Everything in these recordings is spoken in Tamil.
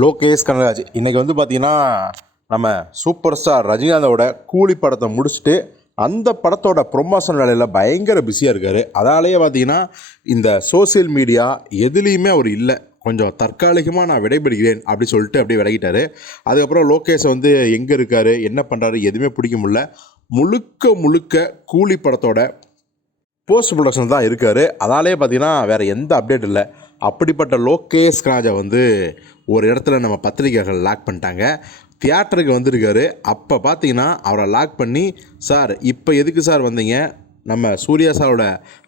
லோகேஷ் கனகராஜ். இன்றைக்கி வந்து பார்த்திங்கன்னா நம்ம சூப்பர் ஸ்டார் ரஜினிகாந்தோட கூலி படத்தை முடிச்சுட்டு அந்த படத்தோட ப்ரொமோஷன் வேலையில் பயங்கர பிஸியாக இருக்கார். அதாலேயே பார்த்தீங்கன்னா இந்த சோஷியல் மீடியா எதுலேயுமே அவர் இல்லை. கொஞ்சம் தற்காலிகமாக நான் விடைபெறுகிறேன் அப்படி சொல்லிட்டு அப்படியே விலகிட்டார். அதுக்கப்புறம் லோகேஷ் வந்து எங்கே இருக்கார் என்ன பண்ணுறாரு எதுவுமே பிடிக்க முடியல. முழுக்க முழுக்க கூலி படத்தோட போஸ்ட் ப்ரொடக்ஷன் தான் இருக்கார். அதாலே பார்த்தீங்கன்னா வேறு எந்த அப்டேட் இல்லை. அப்படிப்பட்ட லோகேஷ் ராஜா வந்து ஒரு இடத்துல நம்ம பத்திரிகைகள் லாக் பண்ணிட்டாங்க. தியேட்டருக்கு வந்திருக்காரு. அப்போ பார்த்தீங்கன்னா அவரை லாக் பண்ணி சார் இப்போ எதுக்கு சார் வந்தீங்க? நம்ம சூர்யா சாரோட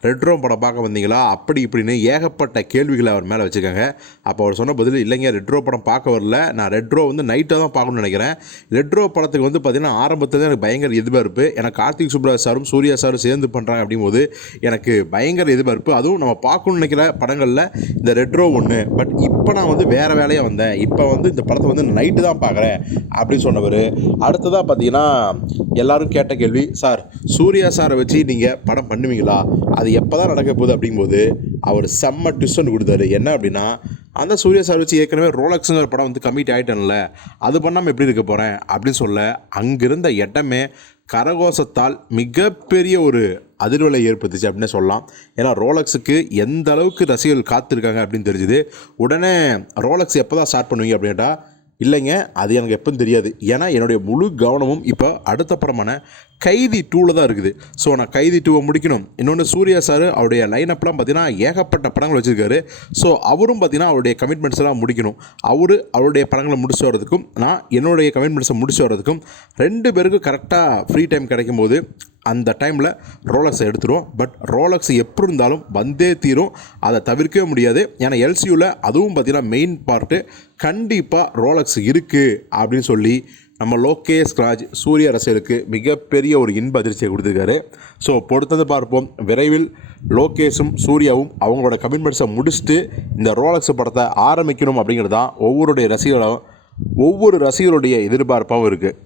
ரெட்ரோம் படம் பார்க்க வந்தீங்களா? அப்படி இப்படின்னு ஏகப்பட்ட கேள்விகளை அவர் மேலே வச்சுக்கோங்க அப்போ அவர் சொன்ன பதில் இல்லைங்க ரெட்ரோ படம் பார்க்க வரல. நான் ரெட்ரோ வந்து நைட்டாக தான் பார்க்கணும்னு நினைக்கிறேன். ரெட்ரோ படத்துக்கு வந்து பார்த்திங்கன்னா ஆரம்பத்தில் எனக்கு பயங்கர எதிர்பார்ப்பு. எனக்கு கார்த்திக் சுப்ராஜ் சாரும் சூர்யா சாரும் சேர்ந்து பண்ணுறாங்க அப்படிங்கும்போது எனக்கு பயங்கர எதிர்பார்ப்பு. அதுவும் நம்ம பார்க்கணும்னு நினைக்கிற படங்களில் இந்த ரெட்ரோ ஒன்று பட் இப்போ நான் வந்து வேறு வேலையாக வந்தேன். இப்போ வந்து இந்த படத்தை வந்து நைட்டு தான் பார்க்குறேன் அப்படின்னு சொன்னவர். அடுத்ததாக பார்த்தீங்கன்னா எல்லாரும் கேட்ட கேள்வி சார் சூர்யா சாரை வச்சு நீங்கள் படம் பண்ணுவீங்களா? அது எப்போ தான் நடக்க போகுது அப்படிங்கும்போது அவர் செம்ம ட்விஸ்ட் ஒன்று கொடுத்தாரு. என்ன அப்படின்னா அந்த சூர்யா சார் வச்சு ஏற்கனவே ரோலக்ஸுங்கிற படம் வந்து கம்மிட் ஆகிட்டேன்ல அது பண்ணாமல் எப்படி இருக்க போகிறேன் அப்படின்னு சொல்ல அங்கிருந்த இடமே கரகோஷத்தால் மிகப்பெரிய ஒரு அதிர்வலை ஏற்படுத்துச்சு அப்படின்னு சொல்லலாம். ஏன்னா ரோலக்ஸுக்கு எந்த அளவுக்கு ரசிகர்கள் காத்திருக்காங்க அப்படின்னு தெரிஞ்சுது. உடனே ரோலக்ஸ் எப்போ தான் ஸ்டார்ட் பண்ணுவீங்க அப்படின்ட்டா இல்லைங்க அது எனக்கு எப்பவும் தெரியாது. ஏன்னா என்னுடைய முழு கவனமும் இப்போ அடுத்த படமான கைதி டூவில் தான் இருக்குது. ஸோ நான் கைதி டூவை முடிக்கணும். இன்னொன்று சூர்யா சார் அவருடைய லைனப்லாம் பார்த்தீங்கன்னா ஏகப்பட்ட படங்கள் வச்சுருக்காரு. ஸோ அவரும் பார்த்தீங்கன்னா அவருடைய கமிட்மெண்ட்ஸ் எல்லாம் முடிக்கணும். அவர் அவருடைய படங்களை முடிச்சு வரதுக்கும் நான் என்னுடைய கமிட்மெண்ட்ஸை முடிச்சு வரதுக்கும் ரெண்டு பேருக்கும் கரெக்டாக ஃப்ரீ டைம் கிடைக்கும் போது அந்த டைமில் ரோலக்ஸை எடுத்துருவோம். பட் ரோலக்ஸ் எப்படி இருந்தாலும் வந்தே தீரும். அதை தவிர்க்கவே முடியாது. ஏன்னா எல்சியூவில் அதுவும் பார்த்திங்கன்னா மெயின் பார்ட்டு கண்டிப்பாக ரோலக்ஸ் இருக்குது அப்படின்னு சொல்லி நம்ம லோகேஷ் ராஜ் சூர்யா ரசிகருக்கு மிகப்பெரிய ஒரு இன்ப அதிர்ச்சியை கொடுத்துருக்காரு. ஸோ பொறுத்தது பார்ப்போம். விரைவில் லோகேஷும் சூர்யாவும் அவங்களோட கமிட்மெண்ட்ஸை முடிச்சுட்டு இந்த ரோலக்ஸ் படத்தை ஆரம்பிக்கணும் அப்படிங்கிறது தான் ஒவ்வொருடைய ரசிகர்களும் ஒவ்வொரு ரசிகருடைய எதிர்பார்ப்பாகவும் இருக்குது